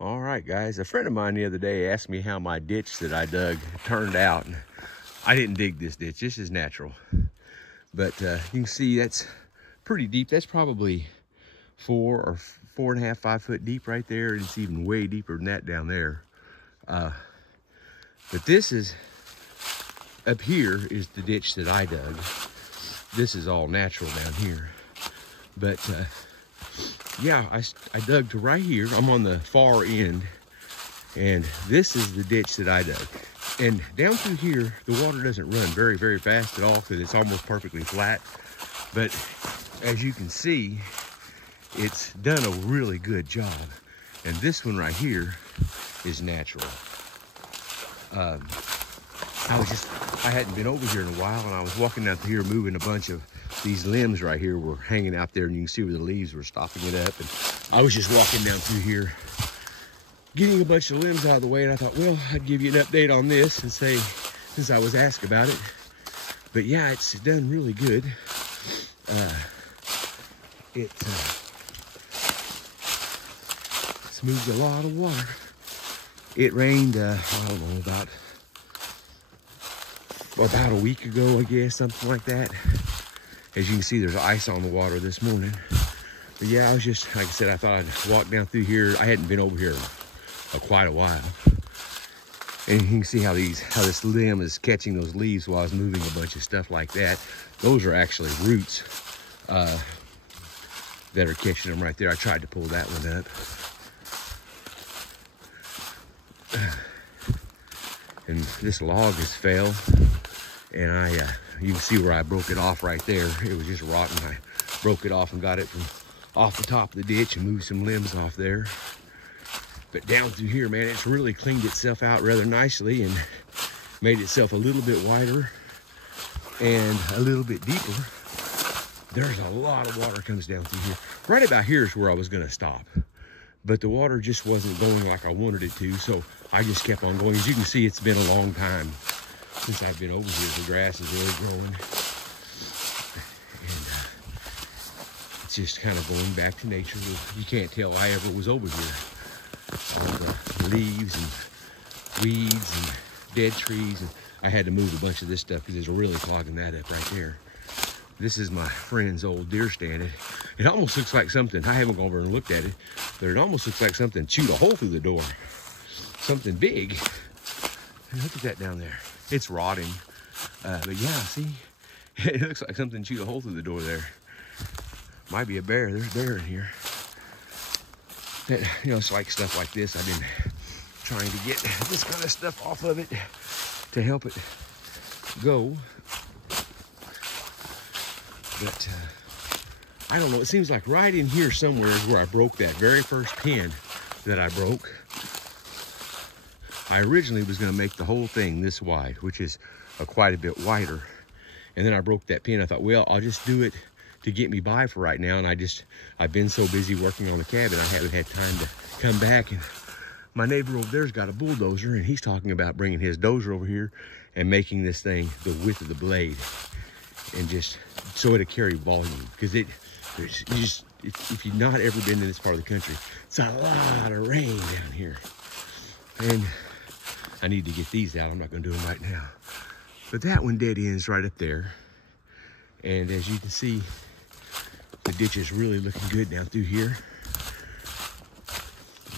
All right, guys. A friend of mine the other day asked me how my ditch that I dug turned out. I didn't dig this ditch. This is natural. But you can see that's pretty deep. That's probably 4.5, 5 foot deep right there. And it's even way deeper than that down there. But this is, up here is the ditch that I dug. This is all natural down here. But yeah, I dug to right here. I'm on the far end, and this is the ditch that I dug. And down through here, the water doesn't run very, very fast at all because it's almost perfectly flat. But as you can see, it's done a really good job. And this one right here is natural. I hadn't been over here in a while, and I was walking out here moving a bunch of these limbs right here were hanging out there, and you can see where the leaves were stopping it up. And I was just walking down through here, getting a bunch of limbs out of the way, and I thought, well, I'd give you an update on this and say, since I was asked about it. But yeah, it's done really good. It smoothed a lot of water. It rained, I don't know, about a week ago, I guess, something like that. As you can see, there's ice on the water this morning. But yeah, I was just, like I said, I thought I'd walk down through here. I hadn't been over here quite a while. And you can see how this limb is catching those leaves while I was moving a bunch of stuff like that. Those are actually roots that are catching them right there. I tried to pull that one up. And this log has fell. And you can see where I broke it off right there. It was just rotten. I broke it off and got it from off the top of the ditch and moved some limbs off there. But down through here, man, it's really cleaned itself out rather nicely and made itself a little bit wider and a little bit deeper. There's a lot of water comes down through here. Right about here is where I was gonna stop, but the water just wasn't going like I wanted it to, so I just kept on going. As you can see, it's been a long time since I've been over here. The grass is really growing. And it's just kind of going back to nature. You can't tell I ever was over here. All the leaves and weeds and dead trees. And I had to move a bunch of this stuff because it's really clogging that up right there. This is my friend's old deer stand. It almost looks like something, I haven't gone over and looked at it, but it almost looks like something chewed a hole through the door. Something big. Look at that down there. It's rotting. But yeah, see? It looks like something chewed a hole through the door there. Might be a bear. There's a bear in here. That, you know, it's like stuff like this. I've been trying to get this kind of stuff off of it to help it go. But I don't know. It seems like right in here somewhere is where I broke that very first pin that I broke. I originally was going to make the whole thing this wide, which is quite a bit wider. And then I broke that pin. I thought, well, I'll just do it to get me by for right now. And I've been so busy working on the cabin, I haven't had time to come back. And my neighbor over there's got a bulldozer, and he's talking about bringing his dozer over here and making this thing the width of the blade, and just so it'll carry volume. Because if you've not ever been in this part of the country, it's a lot of rain down here. And I need to get these out. I'm not going to do them right now. But that one dead ends right up there. And as you can see, the ditch is really looking good down through here.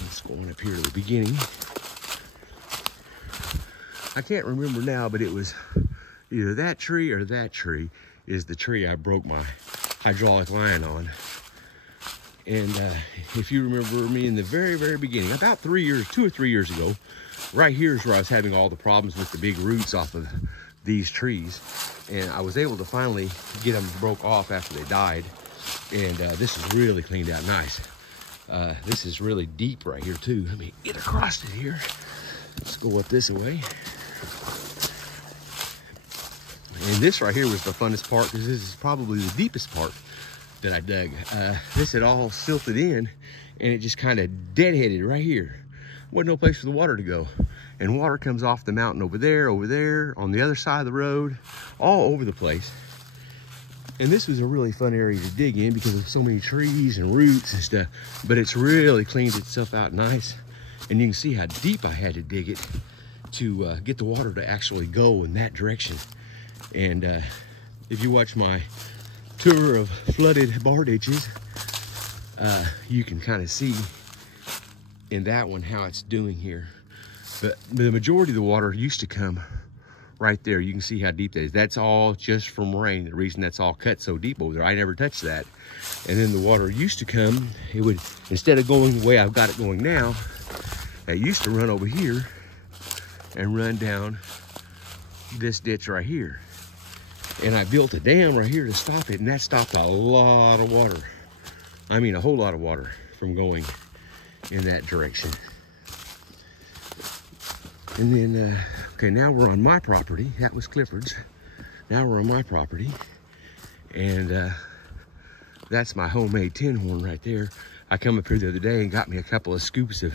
Let's go on up here to the beginning. I can't remember now, but it was either that tree or that tree is the tree I broke my hydraulic line on. And if you remember me in the very, very beginning, about 2 or 3 years ago, right here is where I was having all the problems with the big roots off of these trees. And I was able to finally get them broke off after they died. And this is really cleaned out nice. This is really deep right here too. Let me get across it here. Let's go up this way. And this right here was the funnest part, because this is probably the deepest part that I dug. This had all silted in, and it just kind of deadheaded right here. Wasn't no place for the water to go. And water comes off the mountain over there, on the other side of the road, all over the place. And this was a really fun area to dig in because of so many trees and roots and stuff. But it's really cleaned itself out nice. And you can see how deep I had to dig it to get the water to actually go in that direction. And if you watch my tour of flooded bar ditches, you can kind of see in that one how it's doing here. But the majority of the water used to come right there. You can see how deep that is. That's all just from rain. The reason that's all cut so deep over there, I never touched that. And then the water used to come, it would, instead of going the way I've got it going now, it used to run over here and run down this ditch right here. And I built a dam right here to stop it, and that stopped a lot of water. I mean, a whole lot of water from going in that direction. And then, okay, now we're on my property. That was Clifford's. Now we're on my property. And that's my homemade tin horn right there. I come up here the other day and got me a couple of scoops of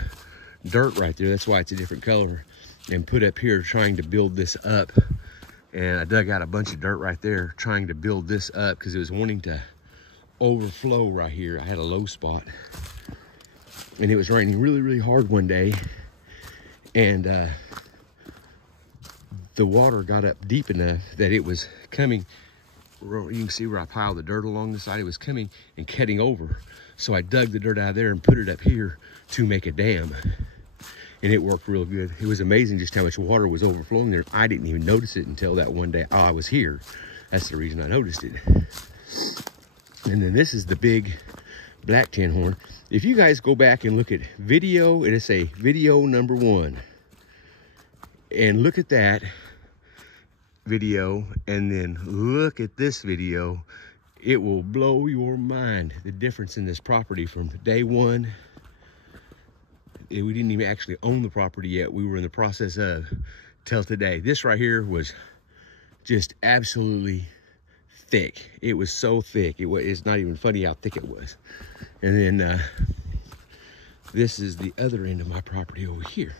dirt right there. That's why it's a different color. And put up here trying to build this up. And I dug out a bunch of dirt right there trying to build this up because it was wanting to overflow right here. I had a low spot. And it was raining really, really hard one day. And the water got up deep enough that it was coming. You can see where I piled the dirt along the side. It was coming and cutting over. So I dug the dirt out of there and put it up here to make a dam. And it worked real good. It was amazing just how much water was overflowing there. I didn't even notice it until that one day. Oh, I was here. That's the reason I noticed it. And then this is the big black tin horn. If you guys go back and look at video, it'll say video number 1. And look at that video, and then look at this video. It will blow your mind, the difference in this property from day 1. We didn't even actually own the property yet. We were in the process of till today. This right here was just absolutely thick. It was so thick. It's not even funny how thick it was. And then this is the other end of my property over here.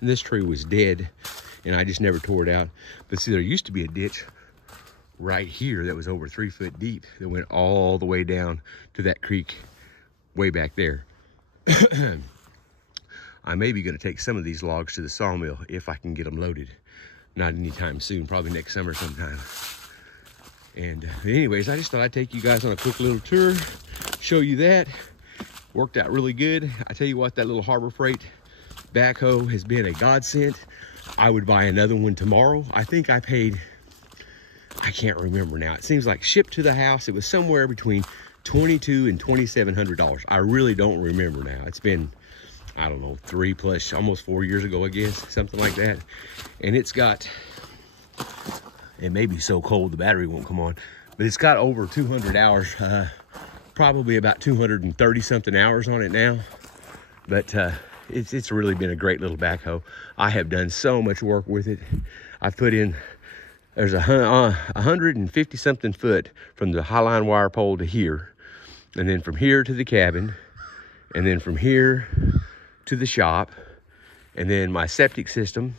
And this tree was dead, and I just never tore it out. But see, there used to be a ditch right here that was over 3 foot deep that went all the way down to that creek way back there. I may be going to take some of these logs to the sawmill if I can get them loaded. Not anytime soon, probably next summer sometime. And anyways, I just thought I'd take you guys on a quick little tour, show you that. Worked out really good. I tell you what, that little Harbor Freight backhoe has been a godsend. I would buy another one tomorrow. I think I paid, I can't remember now. It seems like shipped to the house, it was somewhere between $2,200 and $2,700. I really don't remember now. It's been, I don't know, 3 plus, almost 4 years ago, I guess, something like that. And it's got, it may be so cold the battery won't come on, but it's got over 200 hours, probably about 230 something hours on it now. But it's really been a great little backhoe. I have done so much work with it. I've put in, there's 150 something foot from the highline wire pole to here, and then from here to the cabin, and then from here to the shop, and then my septic system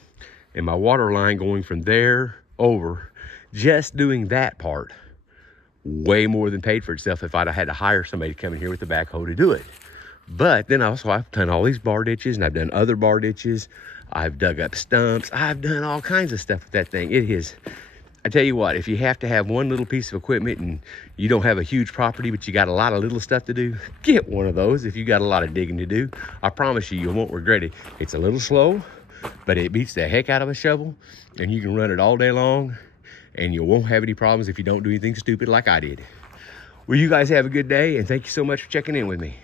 and my water line going from there over. Just doing that part way more than paid for itself if I'd have had to hire somebody to come in here with the backhoe to do it. But then also I've done all these bar ditches, and I've done other bar ditches. I've dug up stumps. I've done all kinds of stuff with that thing. It is, I tell you what, if you have to have one little piece of equipment and you don't have a huge property, but you got a lot of little stuff to do, get one of those if you got a lot of digging to do. I promise you, you won't regret it. It's a little slow, but it beats the heck out of a shovel, and you can run it all day long, and you won't have any problems if you don't do anything stupid like I did. Well, you guys have a good day, and thank you so much for checking in with me.